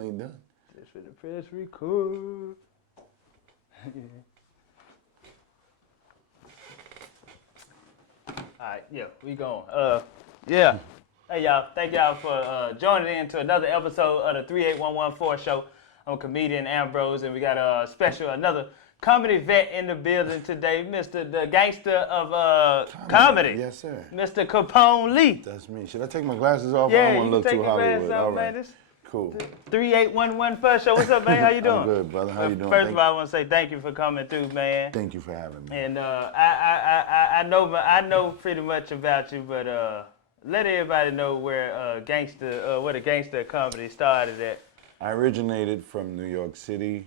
Ain't done. Just for the press record. Alright, yeah, we going. Yeah. Hey y'all, thank y'all for joining in to another episode of the 38114 show. I'm comedian Ambrose, and we got a special, another comedy vet in the building today, Mr. the Gangster of Comedy. Yes, sir. Mr. Capone Lee. That's me. Should I take my glasses off? I Yeah, don't want you to look take too your Hollywood. glasses off, All man. right. This Cool. 38114 show. What's up, man? How you doing? I'm good, brother. How you doing? First of all, I want to say thank you for coming through, man. Thank you for having me. And I know pretty much about you, but let everybody know where where the Gangster of Comedy started at. I originated from New York City.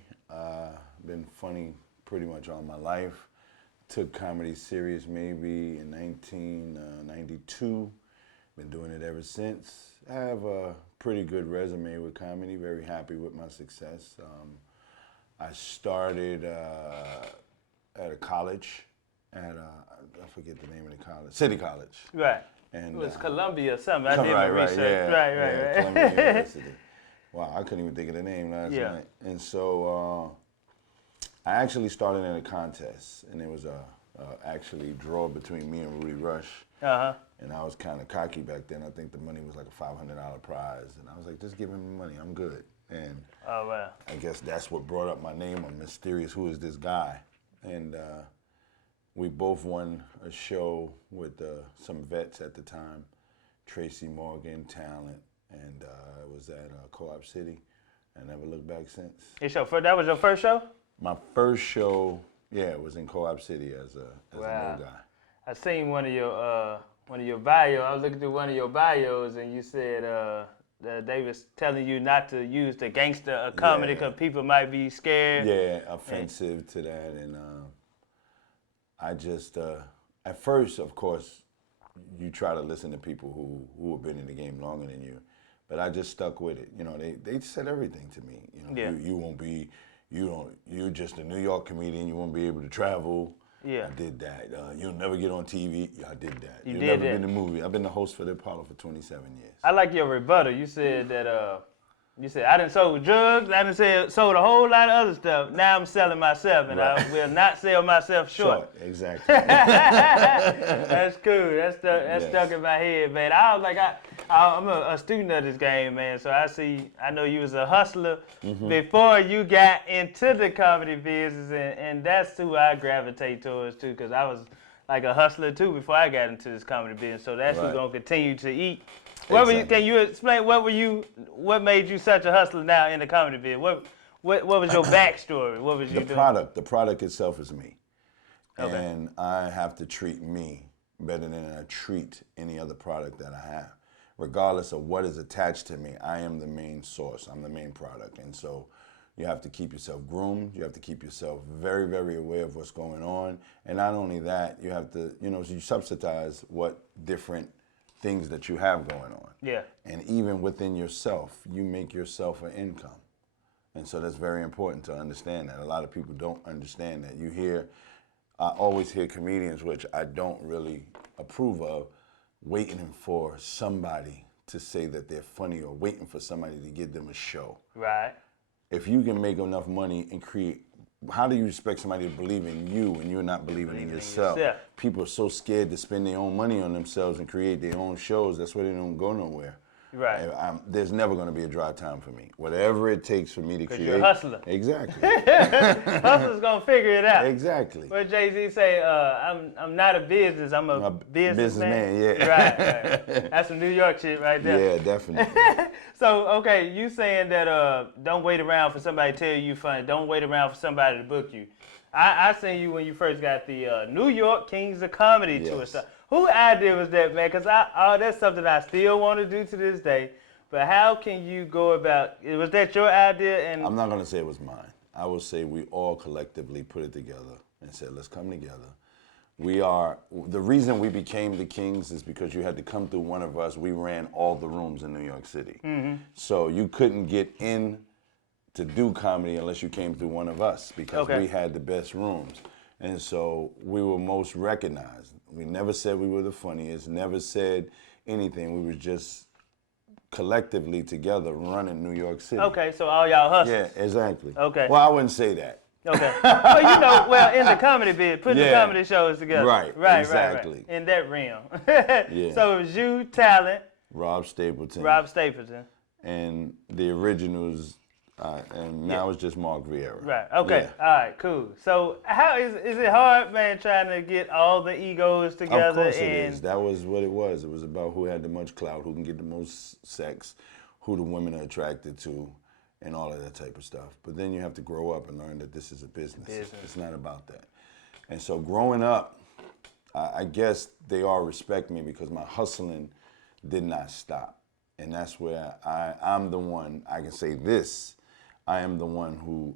Been funny pretty much all my life. Took comedy serious maybe in 1992. Been doing it ever since. I have a pretty good resume with comedy. Very happy with my success. I started at a college, I forget the name of the college, City College. Right. And, it was Columbia or something. I did my right, research. yeah, Right. Columbia University. Wow, I couldn't even think of the name last night. And so I actually started in a contest, and it was a actually draw between me and Rudy Rush. Uh-huh. And I was kind of cocky back then. I think the money was like a $500 prize. And I was like, just give him the money, I'm good. And Oh, wow. I guess that's what brought up my name on Mysterious Who Is This Guy? And we both won a show with some vets at the time, Tracy Morgan, Talent, and it was at Co-op City. I never looked back since. That was your first show? My first show, yeah, was in Co-op City as a new guy. I seen one of your bios. I was looking through one of your bios, and you said that they was telling you not to use the Gangster of Comedy because people might be scared. Yeah, offensive to that, and I just at first, of course, you try to listen to people who have been in the game longer than you, but I just stuck with it. You know, they said everything to me. You know, you won't be. You're just a New York comedian. You won't be able to travel. Yeah. I did that. You'll never get on TV. Yeah, I did that. You've never that. been in a movie. I've been the host for the Apollo for 27 years. I like your rebuttal. You said that I done sold drugs. I done sold a whole lot of other stuff. Now I'm selling myself, and I will not sell myself short. Exactly. That's cool. That stuck in my head, man. I was like, I'm a student of this game, man. So I know you was a hustler before you got into the comedy business, and that's who I gravitate towards too, because I was like a hustler too before I got into this comedy business. So that's who's gonna continue to eat. Can you explain what made you such a hustler now in the comedy business? What was your backstory? What was you doing? The product itself is me. Okay. And I have to treat me better than I treat any other product that I have. Regardless of what is attached to me, I am the main source. I'm the main product. And so you have to keep yourself groomed. You have to keep yourself very, very aware of what's going on. And not only that, you have to, you subsidize what different things that you have going on. Yeah. And even within yourself, you make yourself an income. And so that's very important to understand that. A lot of people don't understand that. I always hear comedians, which I don't really approve of, waiting for somebody to say that they're funny or waiting for somebody to give them a show. Right. If you can make enough money and create, how do you expect somebody to believe in you when you're not believing in yourself? People are so scared to spend their own money on themselves and create their own shows. That's why they don't go nowhere. Right. There's never going to be a dry time for me. Whatever it takes for me to create. You're a hustler. Exactly. Hustler's going to figure it out. Exactly. What Jay-Z say, I'm not a business, I'm a businessman. Yeah. Right. That's some New York shit right there. Yeah, definitely. So, okay, you saying that don't wait around for somebody to tell you funny. Don't wait around for somebody to book you. I seen you when you first got the New York Kings of Comedy tour stuff. Whose idea was that, man? Because that's something I still want to do to this day. But how can you go about, was that your idea? And I'm not going to say it was mine. I will say we all collectively put it together and said, let's come together. The reason we became the Kings is because you had to come through one of us. We ran all the rooms in New York City. Mm-hmm. So you couldn't get in to do comedy unless you came through one of us because we had the best rooms. And so we were most recognized. We never said we were the funniest, never said anything. We were just collectively together running New York City. Okay, so all y'all hustlers. Yeah, exactly. Okay. Well, I wouldn't say that. Okay. Well, you know, in the comedy bit, putting the comedy shows together. Right, exactly. In that realm. Yeah. So it was you, Talent, Rob Stapleton. And the originals, and now it's just Mark Vieira. Right. Okay. Yeah. All right. Cool. So how is it hard, man, trying to get all the egos together? Of course it is. That was what it was. It was about who had the most clout, who can get the most sex, who the women are attracted to, and all of that type of stuff. But then you have to grow up and learn that this is a business. It's not about that. And so growing up, I guess they all respect me because my hustling did not stop. And that's where I'm the one, I can say this, I am the one who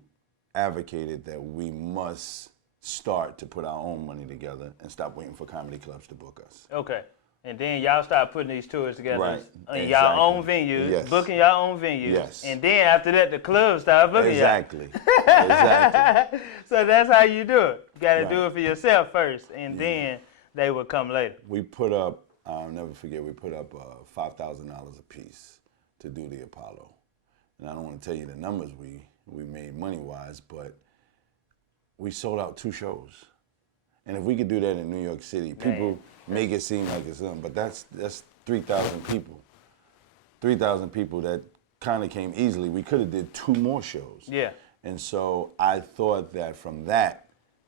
advocated that we must start to put our own money together and stop waiting for comedy clubs to book us. Okay. And then y'all start putting these tours together in Exactly. y'all own venues, booking y'all own venues. Yes. And then after that, the clubs start booking Exactly. Exactly. So that's how you do it. You got to do it for yourself first, and then they will come later. We put up, I'll never forget, we put up $5,000 a piece to do the Apollo. And I don't want to tell you the numbers we made money-wise, but we sold out 2 shows. And if we could do that in New York City, people make it seem like it's something, but that's 3,000 people. 3,000 people that kind of came easily. We could have did 2 more shows. Yeah. And so I thought that from that,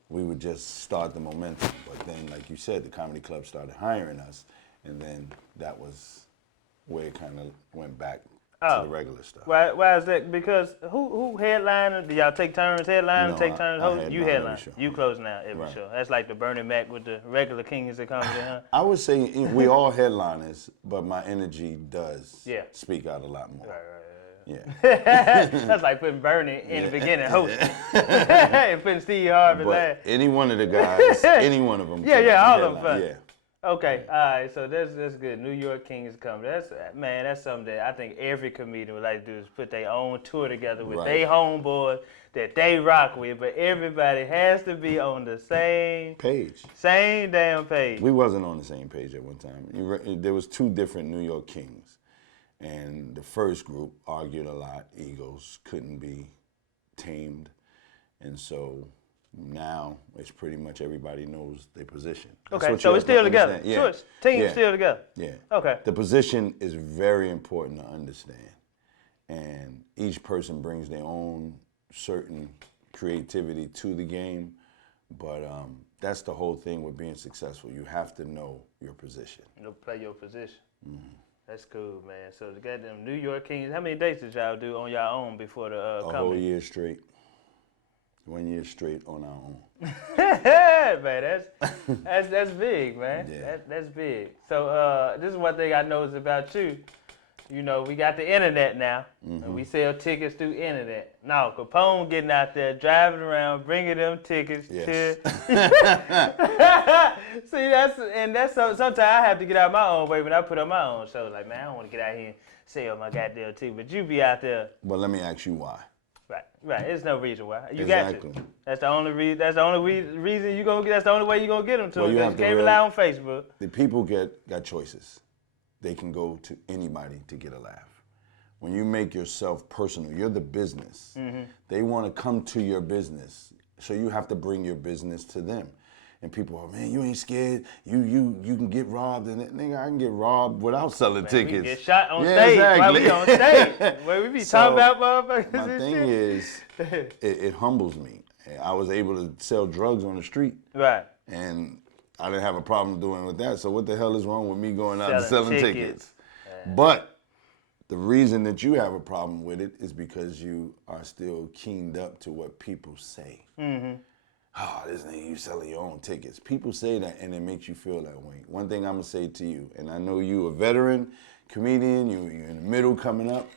we would just start the momentum. But then, like you said, the comedy club started hiring us, and then that was where it kind of went back to the regular stuff. Why is that? Because who headliner? Do y'all take turns headlining? No, take turns host? You headline. You closing out every show. That's like the Bernie Mac with the regular Kings of Comedy, huh? I would say we all headliners, but my energy does speak out a lot more. Right. Yeah. That's like putting Bernie in the beginning hosting and putting Steve Harvey last. Any one of the guys, any one of them. All of them. Yeah. Okay, all right, so that's good. New York Kings of Comedy. That's something that I think every comedian would like to do is put their own tour together with their homeboys that they rock with, but everybody has to be on the same page. Same damn page. We wasn't on the same page at one time. There was 2 different New York Kings. And the first group argued a lot. Egos couldn't be tamed. And so now it's pretty much everybody knows their position. Okay, so it's still together. Yeah. So it's team's still together. Yeah. Okay. The position is very important to understand. And each person brings their own certain creativity to the game. But that's the whole thing with being successful. You have to know your position. You'll play your position. Mm-hmm. That's cool, man. So the goddamn New York Kings, how many dates did y'all do on your own before the comedy? A whole year straight. 1 year straight on our own. Man, that's big, man. Yeah. That's big. So this is one thing I noticed about you. You know, we got the internet now, and we sell tickets through internet. Now, Capone getting out there, driving around, bringing them tickets to... See, that's sometimes I have to get out my own way when I put on my own show. Like, man, I don't want to get out here and sell my goddamn ticket, but you be out there. But let me ask you why. Right. There's no reason why. You exactly. got to. That's the only reason. That's the only reason you gonna get. That's the only way you gonna get them to. Well, you can't rely on Facebook. The people got choices. They can go to anybody to get a laugh. When you make yourself personal, you're the business. Mm-hmm. They want to come to your business, so you have to bring your business to them. And people are, man, you ain't scared. You can get robbed, and nigga, I can get robbed without selling tickets. We can get shot on stage. Exactly. While we on stage. Where we be talking about motherfuckers. My thing is, it humbles me. I was able to sell drugs on the street. Right. And I didn't have a problem doing with that. So what the hell is wrong with me going out and selling tickets? But the reason that you have a problem with it is because you are still keened up to what people say. Mm-hmm. Oh, this nigga, you selling your own tickets. People say that, and it makes you feel that way. One thing I'm going to say to you, and I know you a veteran comedian, you're in the middle coming up.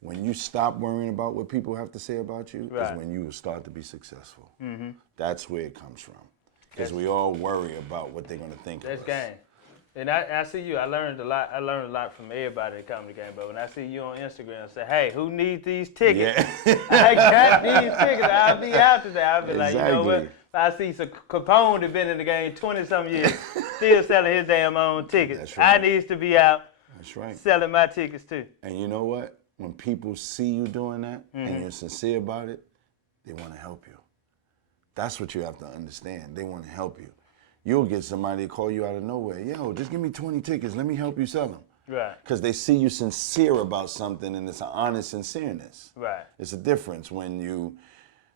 When you stop worrying about what people have to say about you is when you will start to be successful. Mm-hmm. That's where it comes from. Because we all worry about what they're going to think of us. That's game. And I see you. I learned a lot. I learned a lot from everybody at Comedy Game. But when I see you on Instagram, I say, "Hey, who needs these tickets? Yeah. I got these tickets. I'll be out today." I'll be like, you know what? I see some Capone that been in the game 20-something years, still selling his damn own tickets. That's right. I needs to be out That's right. selling my tickets too. And you know what? When people see you doing that and you're sincere about it, they want to help you. That's what you have to understand. They want to help you. You'll get somebody to call you out of nowhere. Yo, just give me 20 tickets. Let me help you sell them. Right. Because they see you sincere about something, and it's an honest sincereness. Right. It's a difference when you,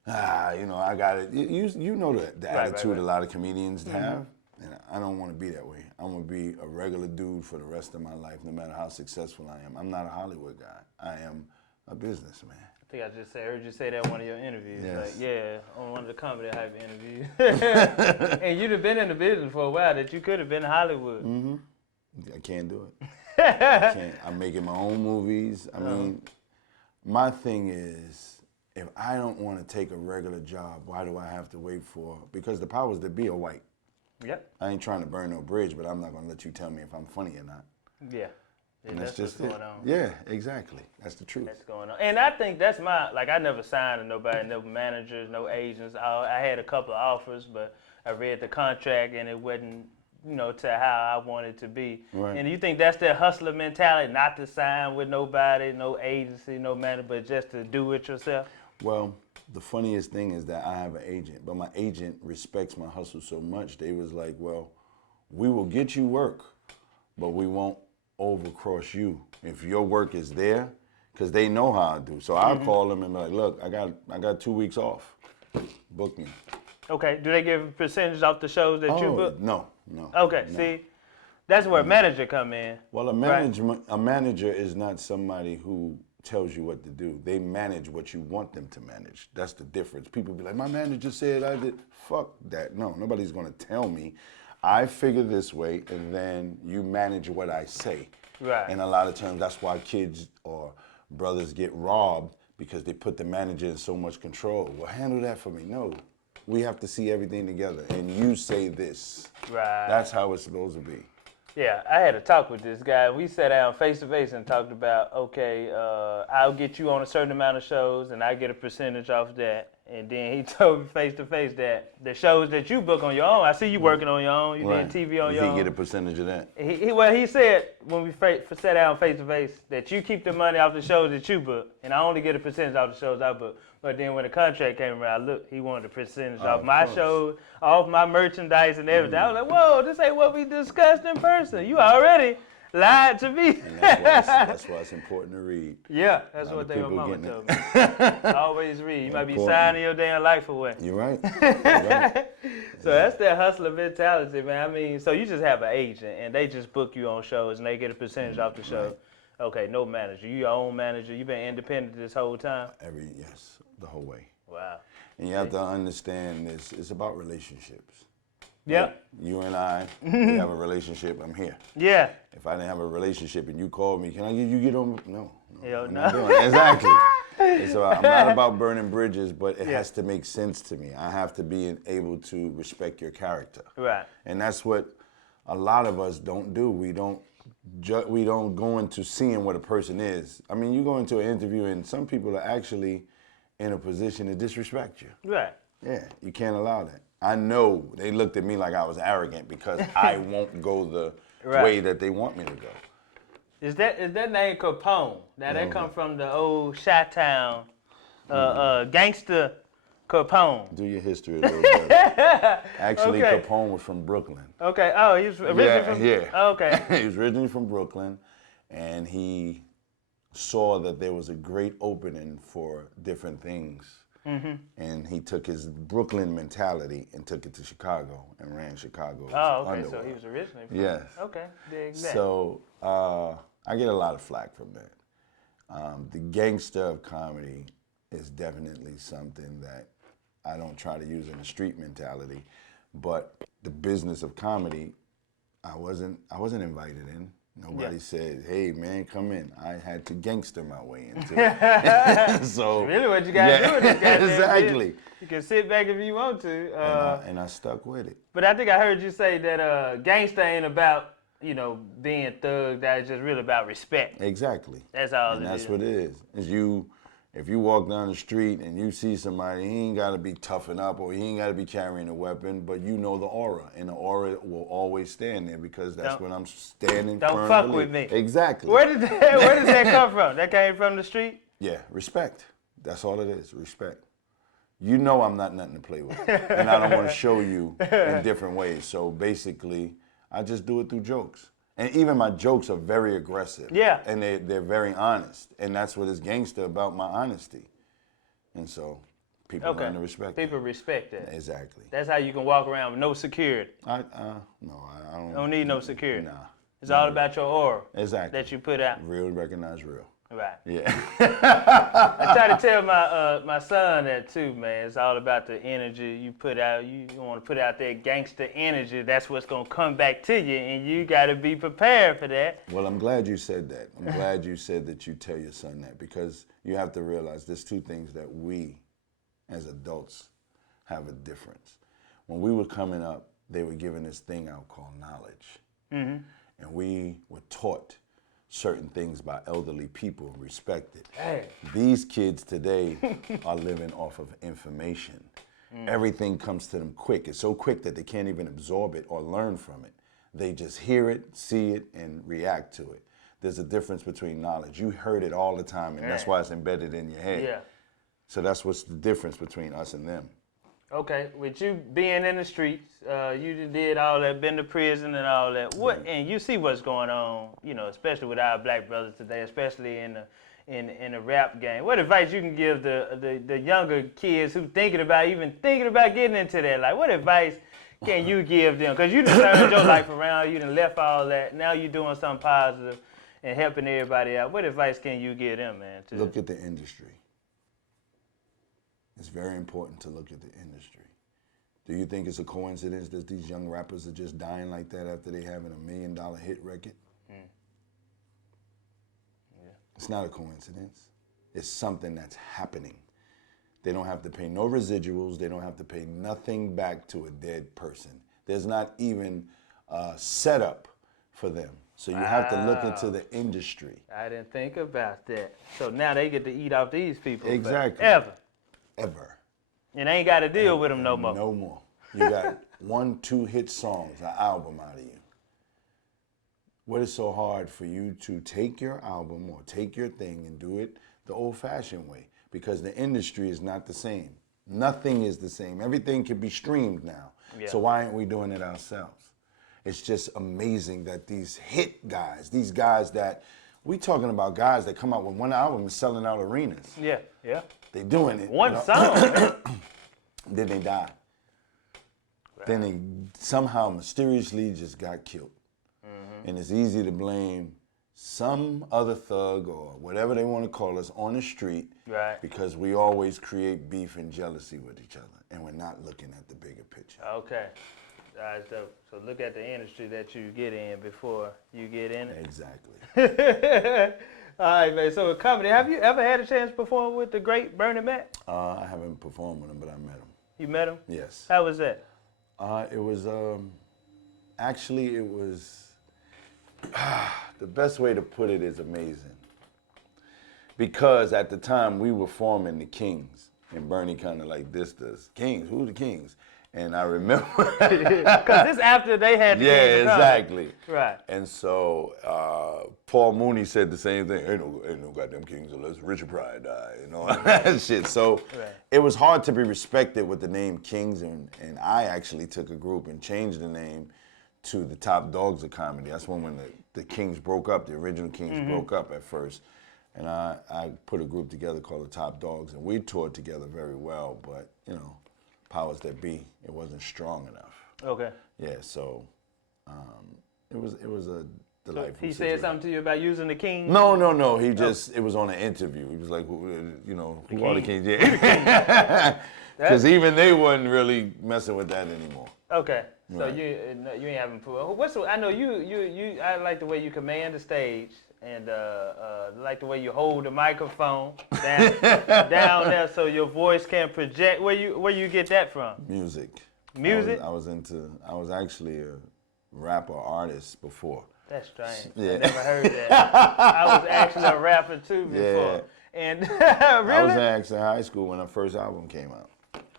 I got it. You know the attitude a lot of comedians have, and I don't want to be that way. I want to be a regular dude for the rest of my life, no matter how successful I am. I'm not a Hollywood guy. I am a businessman. I think I heard you say that in one of your interviews. Yes. On one of the comedy hype interviews. And you'd have been in the business for a while that you could have been in Hollywood. Mm-hmm. I can't do it. I can't. I'm making my own movies. I mean, my thing is, if I don't want to take a regular job, why do I have to wait for? Because the powers that be are white. Yep. I ain't trying to burn no bridge, but I'm not going to let you tell me if I'm funny or not. Yeah. And that's just what's it. going on. Yeah, exactly. That's the truth. That's going on. And I think that's I never signed to nobody, no managers, no agents. I had a couple of offers, but I read the contract and it wasn't, to how I wanted it to be. Right. And you think that's their hustler mentality, not to sign with nobody, no agency, no manager, but just to do it yourself? Well, the funniest thing is that I have an agent, but my agent respects my hustle so much, they was like, well, we will get you work, but we won't overcross you. If your work is there, because they know how I do. So I'll call them and be like, look, I got 2 weeks off. Book me. Okay. Do they give a percentage off the shows that you book? No. Okay. No. See, that's where a manager come in. Well, a manager is not somebody who tells you what to do. They manage what you want them to manage. That's the difference. People be like, my manager said I did. Fuck that. No, nobody's going to tell me. I figure this way, and then you manage what I say. Right. And a lot of times that's why kids or brothers get robbed, because they put the manager in so much control. Well, handle that for me. No, we have to see everything together, and you say this. Right. That's how it's supposed to be. Yeah, I had a talk with this guy. We sat down face to face and talked about, okay, I'll get you on a certain amount of shows, and I get a percentage off that. And then he told me face to face that the shows that you book on your own, I see you working on your own, you Right. did TV on your own. He get a percentage of that. He said when we sat down face to face that you keep the money off the shows that you book, and I only get a percentage off the shows I book. But then when the contract came around, look, he wanted a percentage off my shows, off my merchandise and everything. I was like, whoa, this ain't what we discussed in person. You already lied to me. And that's why it's important to read. Yeah, that's what my mama told me. Always read. You might be signing your damn life away. You're right. You're right. So that's that hustler mentality, man. I mean, so you just have an agent, and they just book you on shows, and they get a percentage off the show. Right. Okay, no manager. You your own manager. You've been independent this whole time? Yes, the whole way. Wow. And you have to understand this. It's about relationships. Yep. Like you and I, we have a relationship. I'm here. Yeah. If I didn't have a relationship and you called me, can I get on? No. I'm not doing it. Exactly. I'm not about burning bridges, but it has to make sense to me. I have to be able to respect your character. Right. And that's what a lot of us don't do. We don't go into seeing what a person is. I mean, you go into an interview and some people are actually in a position to disrespect you. Right. Yeah, you can't allow that. I know they looked at me like I was arrogant because I won't go the way that they want me to go. Is that name Capone? Now that come from the old Chi-Town Gangster Capone. Do your history a little bit. Actually, Capone was from Brooklyn. Okay. Oh, he was originally from. Yeah. Oh, okay. He was originally from Brooklyn, and he saw that there was a great opening for different things. Mm-hmm. And he took his Brooklyn mentality and took it to Chicago and ran Chicago. Oh, okay. So he was originally from. Yes. Okay. Dig that. So I get a lot of flack from that. The Gangster of Comedy is definitely something that I don't try to use in a street mentality, but the business of comedy, I wasn't invited in. Nobody said, hey, man, come in. I had to gangster my way into it. So really what you got to do with this guy. Exactly. You can sit back if you want to. And I stuck with it. But I think I heard you say that gangster ain't about, being thug. That is just really about respect. Exactly. That's all and it that's is. what it is. Is you If you walk down the street and you see somebody, he ain't got to be toughened up or he ain't got to be carrying a weapon, but you know the aura, and the aura will always stand there because that's when I'm standing. Don't fuck with me. Exactly. Where does that come from? That came from the street? Yeah, respect. That's all it is, respect. You know I'm not nothing to play with, and I don't want to show you in different ways. So basically, I just do it through jokes. And even my jokes are very aggressive. Yeah. And they're very honest. And that's what is gangster about, my honesty. And so people learn to respect People respect that. Exactly. That's how you can walk around with no security. I don't need no security. Nah. It's all about your aura. Exactly. That you put out. Real recognize real. Right. Yeah. I try to tell my son that too, man. It's all about the energy you put out. You want to put out that gangster energy. That's what's gonna come back to you, and you got to be prepared for that. Well, I'm glad you said that. I'm glad you said that you tell your son that, because you have to realize there's two things that we, as adults, have a difference. When we were coming up, they were giving this thing out called knowledge, and we were taught certain things by elderly people and respected. Hey. These kids today are living off of information. Everything comes to them quick. It's so quick that they can't even absorb it or learn from it. They just hear it, see it, and react to it. There's a difference between knowledge. You heard it all the time, and that's why it's embedded in your head. Yeah. So that's what's the difference between us and them. Okay, with you being in the streets, you did all that, been to prison and all that. And you see what's going on, you know, especially with our black brothers today, especially in the rap game. What advice you can give the younger kids who thinking about getting into that? Like, what advice can you give them? Because you done turned your life around, you done left all that. Now you're doing something positive and helping everybody out. What advice can you give them, man? Look at the industry. It's very important to look at the industry. Do you think it's a coincidence that these young rappers are just dying like that after they having $1 million hit record? Yeah. It's not a coincidence. It's something that's happening. They don't have to pay no residuals. They don't have to pay nothing back to a dead person. There's not even a setup for them. So you have to look into the industry. I didn't think about that. So now they get to eat off these people. Exactly. Ever. And they ain't got to deal with them no more. No more. You got 1-2 hit songs, an album out of you. What is so hard for you to take your album or take your thing and do it the old-fashioned way? Because the industry is not the same. Nothing is the same. Everything can be streamed now. Yeah. So why aren't we doing it ourselves? It's just amazing that these hit guys, these guys that, we talking about guys that come out with one album and selling out arenas. Yeah, yeah. They doing it. One song. Then they die. Right. Then they somehow mysteriously just got killed. And it's easy to blame some other thug or whatever they want to call us on the street, right? Because we always create beef and jealousy with each other, and we're not looking at the bigger picture. Okay. All right, so look at the industry that you get in before you get in it. Exactly. All right, man. So with comedy, have you ever had a chance to perform with the great Bernie Mac? I haven't performed with him, but I met him. You met him? Yes. How was that? It was, actually it was, the best way to put it is amazing. Because at the time we were forming the Kings, and Bernie kind of like this does. Kings, who the Kings? And I remember. Because this after they had the Yeah, Kings exactly. Right. And so Paul Mooney said the same thing. Ain't no goddamn Kings unless Richard Pryor die, you know, that shit. So it was hard to be respected with the name Kings, and I actually took a group and changed the name to the Top Dogs of Comedy. That's when the Kings broke up, the original Kings broke up at first. And I put a group together called the Top Dogs, and we toured together very well, but, you know, powers that be, it wasn't strong enough. Okay. Yeah, so it was a delightful He situation. said something to you about using the Kings? No. He just, it was on an interview. He was like, who are the Kings? Yeah. Because even they wasn't really messing with that anymore. Okay. So Right. you ain't having I know you I like the way you command the stage, and like the way you hold the microphone down there so your voice can project. Where you get that from? Music. Music? I was actually a rapper artist before. That's strange. Yeah. I never heard that. I was actually a rapper too before. Yeah. And I was really? actually in high school when our first album came out.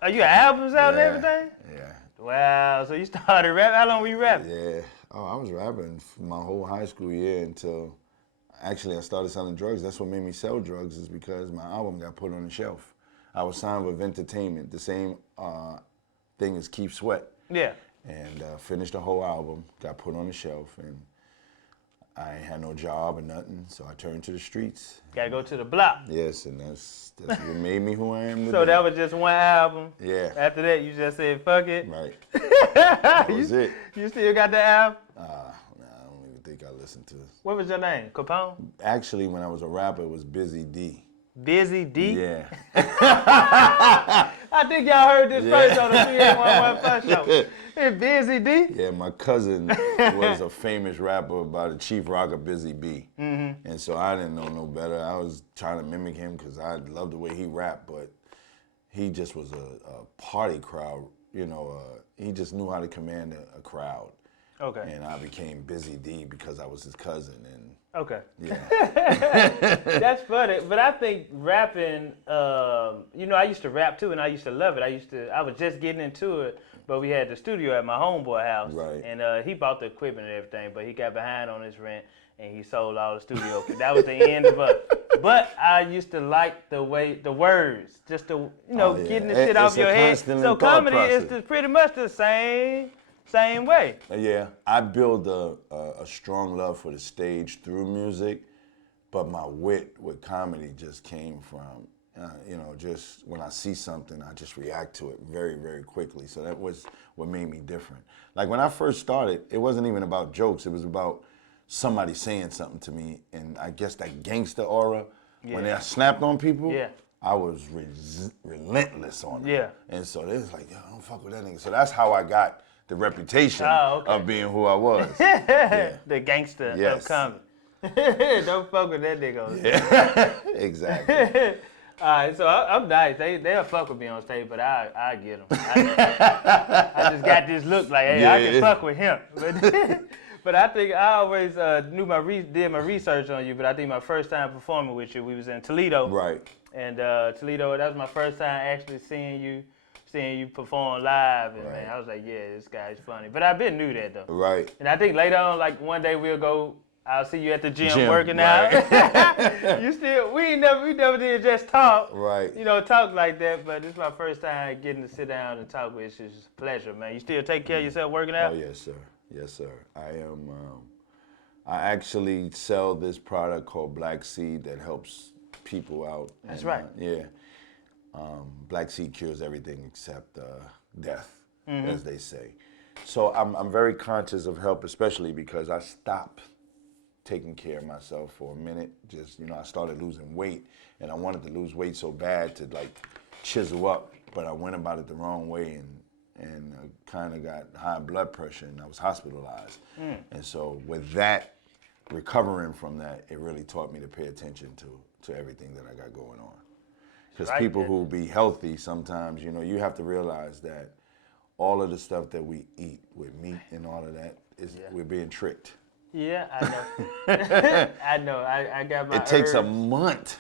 Are you albums out Yeah, and everything? Yeah. Wow, so you started rapping. How long were you rapping? Yeah. Oh, I was rapping for my whole high school year until actually I started selling drugs. That's what made me sell drugs, is because my album got put on the shelf. I was signed with Entertainment, the same thing as Keith Sweat. Yeah. And finished the whole album, got put on the shelf, and I ain't had no job or nothing, so I turned to the streets. Gotta go to the block. Yes, and that's what made me who I am today. So that was just one album. Yeah. After that, you just said, fuck it. Right. That was it. You still got the album? Nah, I don't even think I listened to it. What was your name? Capone? Actually, when I was a rapper, it was Busy D. Busy D? Yeah. I think y'all heard this first on the 3811 First Show. It's Busy D? Yeah, my cousin was a famous rapper by the chief rocker Busy B. Mm-hmm. And so I didn't know no better. I was trying to mimic him because I loved the way he rapped, but he just was a party crowd. You know, he just knew how to command a crowd. Okay. And I became Busy D because I was his cousin. And okay. yeah. That's funny. But I think rapping, you know, I used to rap too, and I used to love it. I was just getting into it, but we had the studio at my homeboy house. Right. And he bought the equipment and everything, but he got behind on his rent, and he sold all the studio. That was the end of it. But I used to like the words, just the, you know, getting the shit off your head. So comedy is pretty much the same way. Yeah, I build a strong love for the stage through music, but my wit with comedy just came from, you know, just when I see something, I just react to it very, very quickly. So that was what made me different. Like when I first started, it wasn't even about jokes. It was about somebody saying something to me, and I guess that gangster aura, when I snapped on people, I was relentless on them. Yeah. And so they was like, yo, don't fuck with that nigga. So that's how I got the reputation of being who I was. Yeah. The gangster of comedy. Don't fuck with that nigga. Yeah. Exactly. All right, so I'm nice. They'll fuck with me on stage, but I get them. I just got this look like, hey, I can fuck with him. But I think I always did my research on you, but I think my first time performing with you, we was in Toledo. Right. And Toledo, that was my first time actually seeing you perform live, and man, I was like, yeah, this guy's funny. But I been knew that though. Right. And I think later on, like one day I'll see you at the gym working out. We never did just talk. Right. You know, talk like that, but this is my first time getting to sit down and talk with you. It's just a pleasure, man. You still take care of yourself working out? Oh, yes, sir. Yes, sir. I am, I actually sell this product called Black Seed that helps people out. That's right. Yeah. Black Seed cures everything except death, as they say. So I'm very conscious of health, especially because I stopped taking care of myself for a minute. Just, you know, I started losing weight, and I wanted to lose weight so bad to like chisel up, but I went about it the wrong way and kind of got high blood pressure, and I was hospitalized. And so with that, recovering from that, it really taught me to pay attention to everything that I got going on. Because people who be healthy, sometimes, you know, you have to realize that all of the stuff that we eat with meat and all of that, we're being tricked. Yeah, I know. I know. I got my It takes a month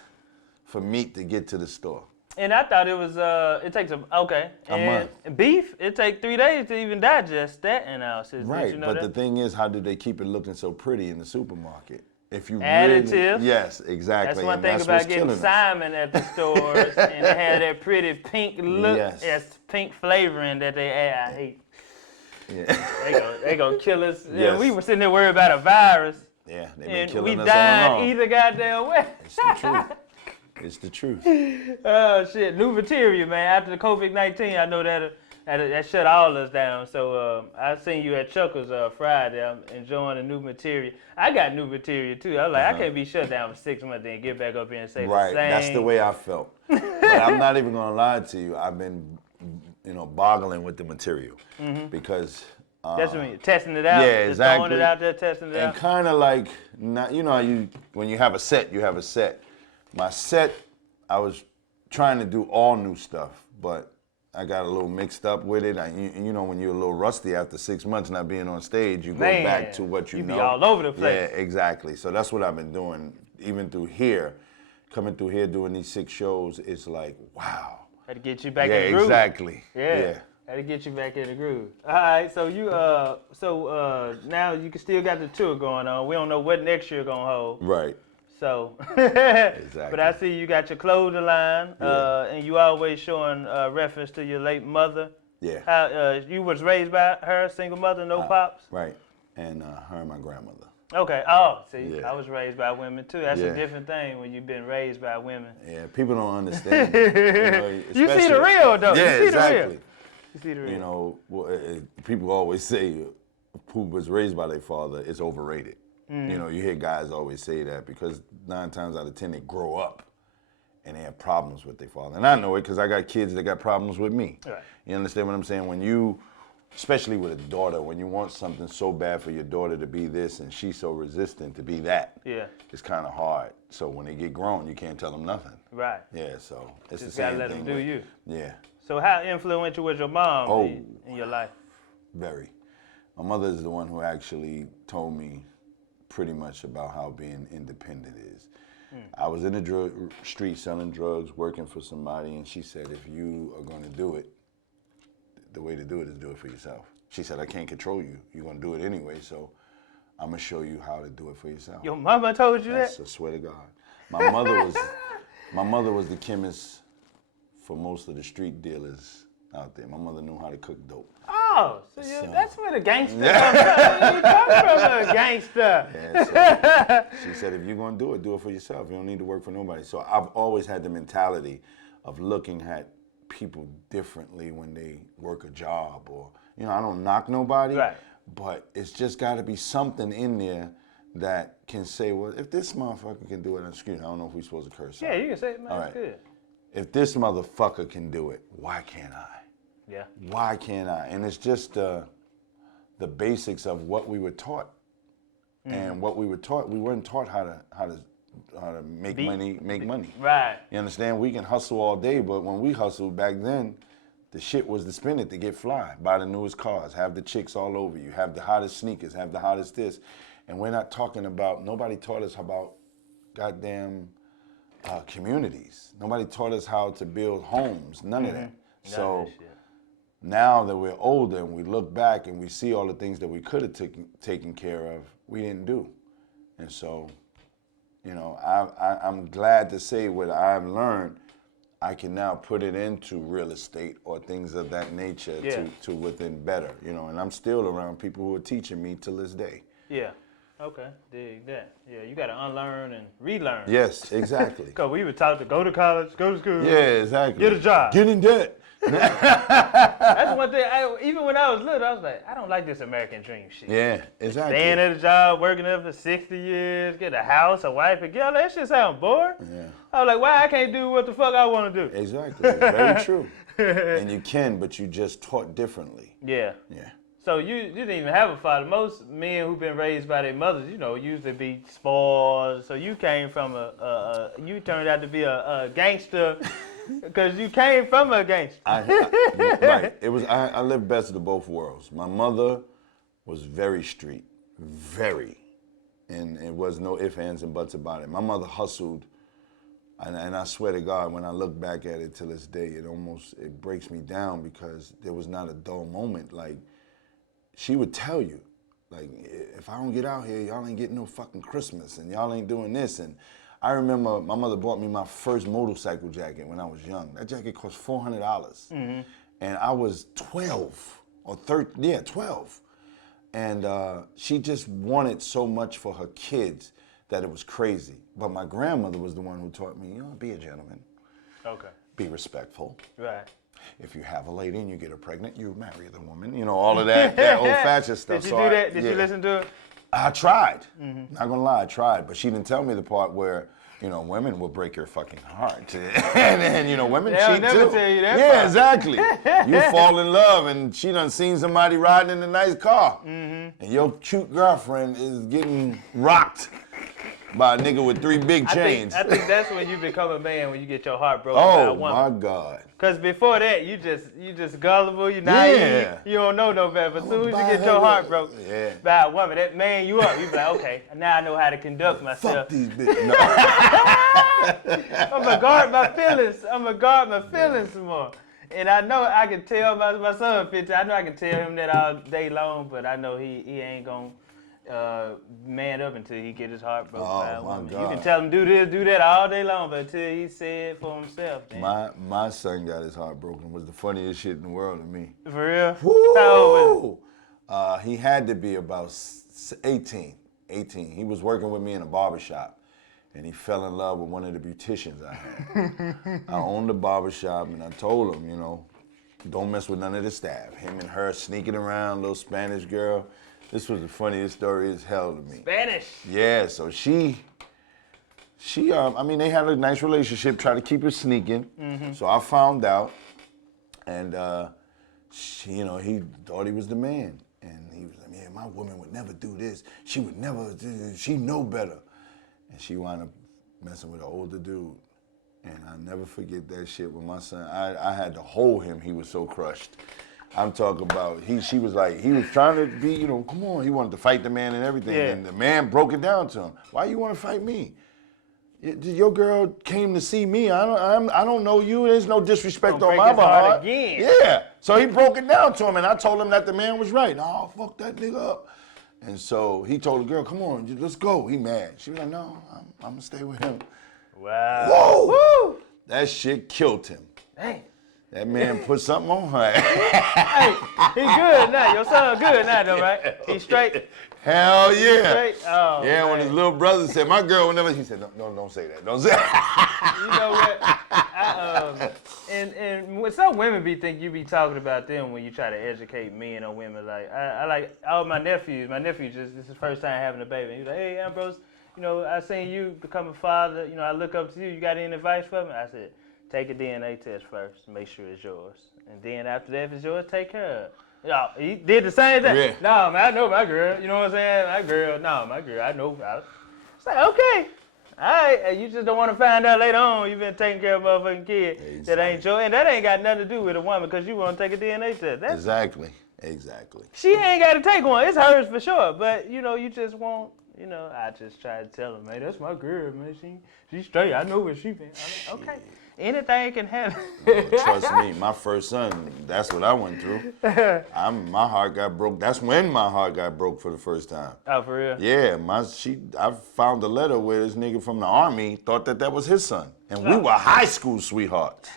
for meat to get to the store. And I thought it was, it takes a month. Beef, it takes 3 days to even digest that analysis. Right, you know but that? the thing is, how do they keep it looking so pretty in the supermarket? If you Additives. Really, yes, exactly. That's one thing about getting Simon at the stores, and they have that pretty pink look, yes, pink flavoring that they add. I hate. Yeah. They gonna kill us. Yes. Yeah, we were sitting there worried about a virus. Yeah, they been killing us all died along. either goddamn way. It's the truth. It's the truth. Oh shit, new material, man. After the COVID-19, I know that shut all us down. So I seen you at Chuckles Friday. I'm enjoying the new material. I got new material too. I was like, I can't be shut down for 6 months and get back up here and say the same. That's the way I felt. But I'm not even gonna lie to you. I've been, you know, boggling with the material because. That's when you're testing it out. Yeah, just exactly. throwing it out there, testing it out. And kind of like, you know, when you have a set, you have a set. My set, I was trying to do all new stuff, but I got a little mixed up with it. You know, when you're a little rusty after 6 months not being on stage, you go back to what you know. You be all over the place. Yeah, exactly. So that's what I've been doing, even through here, coming through here doing these 6 shows, it's like, wow. Had to get you back in the groove. Exactly. Yeah. Had to get you back in the groove. All right, so you now you can still got the tour going on. We don't know what next year gonna hold. Right. So, Exactly. but I see you got your clothing line, and you always showing reference to your late mother. Yeah. How you was raised by her, single mother, no pops? Right. And her and my grandmother. Okay. Oh, see, Yeah. I was raised by women too. That's Yeah. a different thing when you've been raised by women. Yeah, people don't understand. You You see the real though. Yeah, You see exactly. the real. You see the real. You know, people always say who was raised by their father is overrated. You know, you hear guys always say that because 9 times out of 10 they grow up and they have problems with their father. And I know it because I got kids that got problems with me. Right. You understand what I'm saying? When you, especially with a daughter, when you want something so bad for your daughter to be this and she's so resistant to be that, it's kind of hard. So when they get grown, you can't tell them nothing. Right. Yeah, so it's Just the same gotta let thing. them do you. Yeah. So how influential was your mom in your life? Very. My mother is the one who actually told me pretty much about how being independent is. I was in the drug street selling drugs, working for somebody, and she said, if you are going to do it, the way to do it is do it for yourself. She said, I can't control you. You're going to do it anyway, so I'm going to show you how to do it for yourself. Your mama told you that? I swear to God. My mother was the chemist for most of the street dealers out there. My mother knew how to cook dope. Oh, so that's where the gangster comes from. You come from a gangster. Yeah, so she said, if you're going to do it for yourself. You don't need to work for nobody. So I've always had the mentality of looking at people differently when they work a job or, you know, I don't knock nobody, but it's just got to be something in there that can say, well, if this motherfucker can do it, excuse me, I don't know if we're supposed to curse. Yeah, you can say it, man. All right. Good. If this motherfucker can do it, why can't I? Yeah. Why can't I? And it's just the basics of what we were taught. And what we were taught, we weren't taught how to make money. Right. You understand? We can hustle all day, but when we hustled back then, the shit was to spin it to get fly. Buy the newest cars, have the chicks all over you, have the hottest sneakers, have the hottest this. And we're not talking about, nobody taught us about goddamn communities. Nobody taught us how to build homes, none of that. So now that we're older and we look back and we see all the things that we could have taken care of, we didn't do. And so, you know, I'm glad to say what I've learned, I can now put it into real estate or things of that nature to within better, you know, and I'm still around people who are teaching me till this day. Yeah. Okay, dig that. Yeah, you got to unlearn and relearn. Yes, exactly. Because we were taught to go to college, go to school. Yeah, exactly. Get a job. Get in debt. That's one thing. Even when I was little, I was like, I don't like this American dream shit. Yeah, exactly. Staying at a job, working there for 60 years, get a house, a wife, a girl. That shit sound boring. Yeah. I was like, why I can't do what the fuck I want to do? Exactly. Very true. And you can, but you just taught differently. Yeah. Yeah. So you didn't even have a father. Most men who've been raised by their mothers, you know, usually be spoiled. So you came from you turned out to be a gangster because you came from a gangster. Right. It was. I lived best of both worlds. My mother was very street, very, and it was no ifs, ands, and buts about it. My mother hustled, and I swear to God, when I look back at it to this day, it breaks me down because there was not a dull moment. Like, she would tell you, like, if I don't get out here, y'all ain't getting no fucking Christmas, and y'all ain't doing this. And I remember my mother bought me my first motorcycle jacket when I was young. That jacket cost $400. And I was 12 or 13, yeah, 12. And she just wanted so much for her kids that it was crazy. But my grandmother was the one who taught me, you know, be a gentleman. Okay. Be respectful. Right. If you have a lady and you get her pregnant, you marry the woman. You know, all of that old-fashioned stuff. Did you do that? Did you listen to it? I tried. Not gonna lie, I tried. But she didn't tell me the part where, you know, women will break your fucking heart. and you know, women They'll cheat never too. tell you that yeah, part. exactly. You fall in love and she done seen somebody riding in a nice car. And your cute girlfriend is getting rocked by a nigga with 3 big chains. I think that's when you become a man, when you get your heart broken by a Oh woman. my God. Cause before that, you just gullible, you naive, you don't know no better. But as soon as you get your heart broke by a woman, that man you up, you be like, okay, now I know how to conduct myself. Fuck these bitches. No. I'm gonna guard my feelings. I'm gonna guard my feelings some more. And I know I can tell my son 15. I know I can tell him that all day long, but I know he ain't gonna man up until he get his heart broken by a woman. God. You can tell him do this, do that all day long, but until he say it for himself. Then. My son got his heart broken. Was the funniest shit in the world to me. For real? Woo! How old was he? He had to be about 18. He was working with me in a barbershop, and he fell in love with one of the beauticians I had. I owned the barbershop, and I told him, you know, don't mess with none of the staff. Him and her sneaking around, little Spanish girl. This was the funniest story as hell to me. Spanish? Yeah, so she, I mean, they had a nice relationship, tried to keep it sneaking. Mm-hmm. So I found out, and he thought he was the man. And he was like, man, my woman would never do this. She would never, she know better. And she wound up messing with an older dude. And I'll never forget that shit with my son. I had to hold him, he was so crushed. I'm talking about, she was like, he was trying to be, you know, come on. He wanted to fight the man and everything. Yeah. And the man broke it down to him. Why you want to fight me? Your girl came to see me. I don't know you. There's no disrespect on my part. Again. Yeah. So he broke it down to him, and I told him that the man was right. Oh, fuck that nigga up. And so he told the girl, come on, let's go. He mad. She was like, no, I'm going to stay with him. Wow. Whoa. Woo! That shit killed him. Dang. That man put something on her. Hey, he good now. Your son good now, though, right? He straight? Hell yeah. Straight? Oh, yeah, man. When his little brother said, my girl would never, he said, don't say that. Don't say that. You know what? And when some women think you be talking about them when you try to educate men or women. Like, I like all my nephews. My nephew this is his first time having a baby. He's like, hey, Ambrose, you know, I seen you become a father. You know, I look up to you. You got any advice for me? I said, take a DNA test first, make sure it's yours. And then after that, if it's yours, take care of it. Yo, he did the same thing. Yeah. No, man, I know my girl. You know what I'm saying? My girl, I know. It's like, okay. All right, you just don't want to find out later on you've been taking care of a motherfucking kid that ain't yours. And that ain't got nothing to do with a woman because you want to take a DNA test. Exactly. She ain't got to take one. It's hers for sure. But, you know, you just won't. You know, I just try to tell her, man, that's my girl, man. She's straight. I know where she been. I'm like, okay. Anything can happen. Trust me, my first son, that's what I went through. My heart got broke. That's when my heart got broke for the first time. Oh, for real? Yeah, I found a letter where this nigga from the army thought that was his son. And we were high school sweethearts.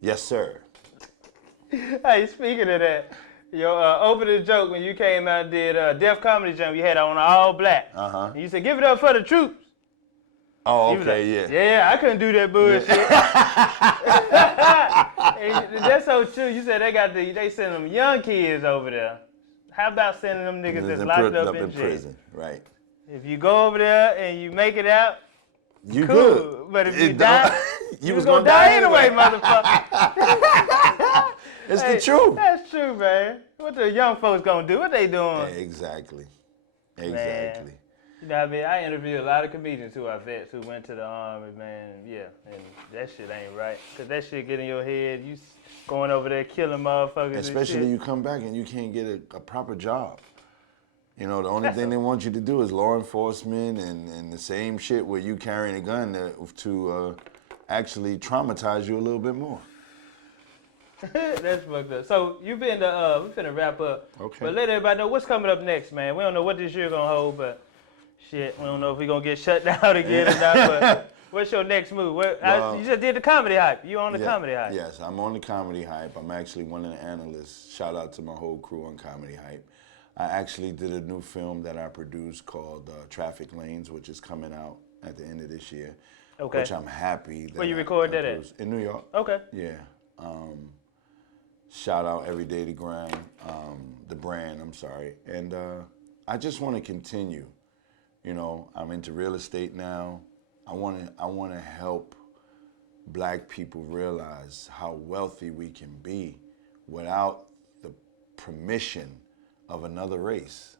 Yes, sir. Hey, speaking of that, your opening joke when you came out and did Def Comedy Jam, you had on all black. Uh-huh. And you said, give it up for the troops. Oh, okay, like, yeah, I couldn't do that bullshit. And that's so true. You said they send them young kids over there. How about sending them niggas that's locked up in jail? Prison, right? If you go over there and you make it out, you cool. Good. But if you die, you was gonna die anyway, motherfucker. It's the truth. That's true, man. What the young folks gonna do? What they doing? Exactly. Man. You know what I mean? I interviewed a lot of comedians who are vets who went to the army, man. Yeah, and that shit ain't right. Because that shit get in your head. You going over there killing motherfuckers. Especially you come back and you can't get a proper job. You know, the only thing they want you to do is law enforcement and the same shit where you carrying a gun to actually traumatize you a little bit more. That's fucked up. So you been to, we finna wrap up. Okay. But let everybody know what's coming up next, man. We don't know what this year gonna hold, but shit, we don't know if we gonna get shut down again or not. But what's your next move? You just did the comedy hype. You on the comedy hype? Yes, I'm on the comedy hype. I'm actually one of the analysts. Shout out to my whole crew on comedy hype. I actually did a new film that I produced called Traffic Lanes, which is coming out at the end of this year. Okay. Which I'm happy that. Where you record that at? In New York. Okay. Yeah. Shout out Everyday the Grind, the brand, I'm sorry. And I just want to continue. You know, I'm into real estate now. I want to help black people realize how wealthy we can be without the permission of another race.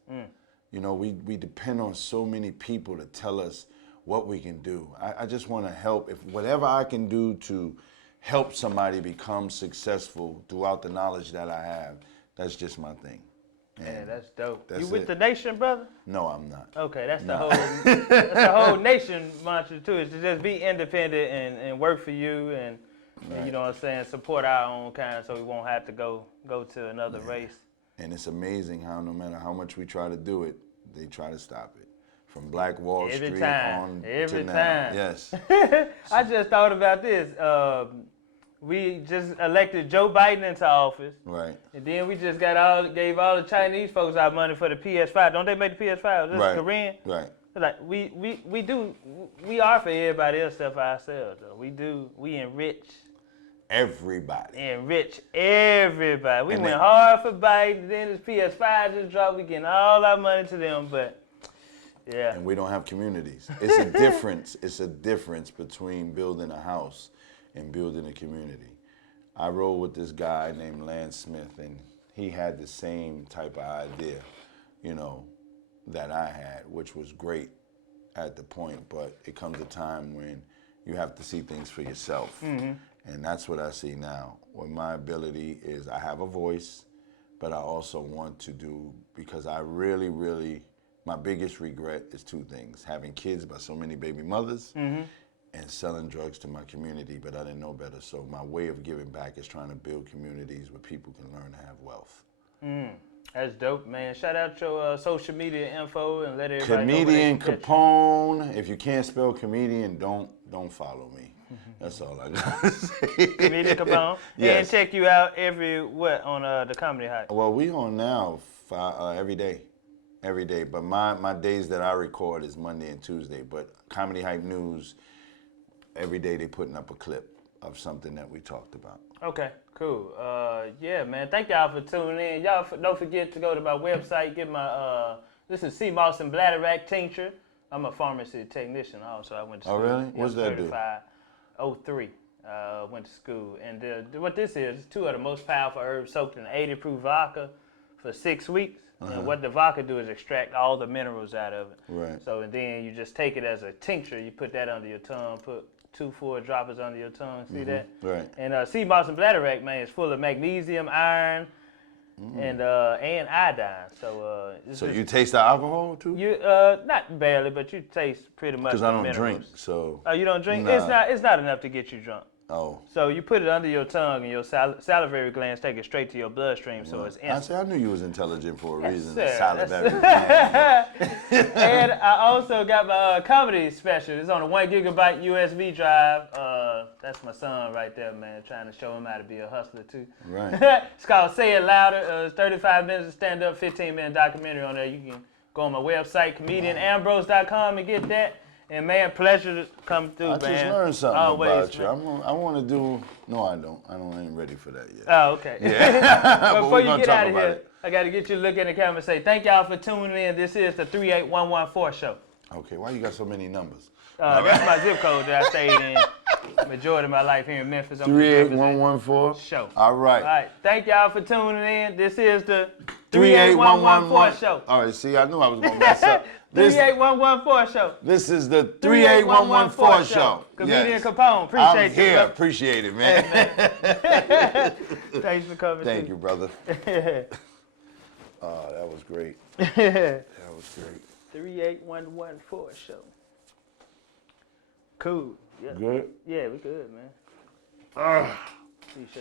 You know, we depend on so many people to tell us what we can do. I just want to help. If whatever I can do to help somebody become successful throughout the knowledge that I have, that's just my thing. Yeah, that's dope. That's You with it. the nation, brother? No, I'm not. Okay, that's the Nah. that's the whole nation mantra too, is to just be independent and work for you and Right. you know what I'm saying, support our own kind so we won't have to go to another race. And it's amazing how no matter how much we try to do it, they try to stop it. From Black Wall Every Street time. on Every to now. time. Yes. I just thought about this. We just elected Joe Biden into office. Right. And then we just gave all the Chinese folks our money for the PS5. Don't they make the PS5? Just Right. Korean? Right. Like we are for everybody else except for ourselves though. We enrich Everybody. everybody. We And went then- hard for Biden, then this PS5 just dropped, we getting all our money to them, but yeah. And we don't have communities. It's a difference. It's a difference between building a house and building a community. I rode with this guy named Lance Smith, and he had the same type of idea, you know, that I had, which was great at the point, but it comes a time when you have to see things for yourself. Mm-hmm. And that's what I see now. What my ability is, I have a voice, but I also want to do, because I really, really, my biggest regret is two things: having kids by so many baby mothers, and selling drugs to my community, but I didn't know better. So my way of giving back is trying to build communities where people can learn to have wealth. That's dope, man. Shout out your social media info and let everybody know where they Comedian can catch you. Capone. If you can't spell comedian, don't follow me. That's all I gotta say. Comedian Capone. Yes. And check you out on the Comedy Hype. Well, we on now every day. But my days that I record is Monday and Tuesday. But Comedy Hype News, every day they putting up a clip of something that we talked about. Okay, cool. Yeah, man. Thank y'all for tuning in. Y'all don't forget to go to my website, get my this is Seamoss and Bladderwack tincture. I'm a pharmacy technician also. I went to school. Oh, really? What's that do? Certified 03. Went to school. And what this is 2 of the most powerful herbs soaked in 80 proof vodka for 6 weeks. And what the vodka do is extract all the minerals out of it. Right. So, and then you just take it as a tincture. You put that under your tongue, put 2 full droppers under your tongue. See that? Right. And Seamoss and Bladderwack, man, is full of magnesium, iron, and iodine. So, So you taste the alcohol too? you not barely, but you taste pretty much. Because the I don't minerals. drink, so. Oh, you don't drink? Nah. It's not enough to get you drunk. Oh. So you put it under your tongue, and your salivary glands take it straight to your bloodstream, so it's instant. I knew you was intelligent for a reason. sir. Salivary. And I also got my comedy special. It's on a 1 gigabyte USB drive. That's my son right there, man, trying to show him how to be a hustler too. Right. It's called Say It Louder. It's 35 minutes of stand-up, 15-minute documentary on there. You can go on my website, comedianambrose.com, and get that. And man, pleasure to come through, man. I just learned something Always, about you. man. I want to do. No, I don't. I ain't ready for that yet. Oh, okay. Yeah. But But before we're you gonna get talk out of about here, it. I got to get you to look in the camera and say, thank y'all for tuning in. This is the 38114 show. Okay. Why you got so many numbers? That's my zip code that I stayed in majority of my life here in Memphis. I'm just 38114. Show. All right. All right. Thank y'all for tuning in. This is the 38114 show. All right. See, I knew I was gonna mess up. 38114 show. This is the 38114 show. Comedian Yes. Capone. Appreciate I'm you. here. brother. Appreciate it, man. Thanks for coming. Thank you, brother. you. That was great. That was great. 38114 show. Cool. Yeah. Good. Yeah, we good, man. Appreciate that.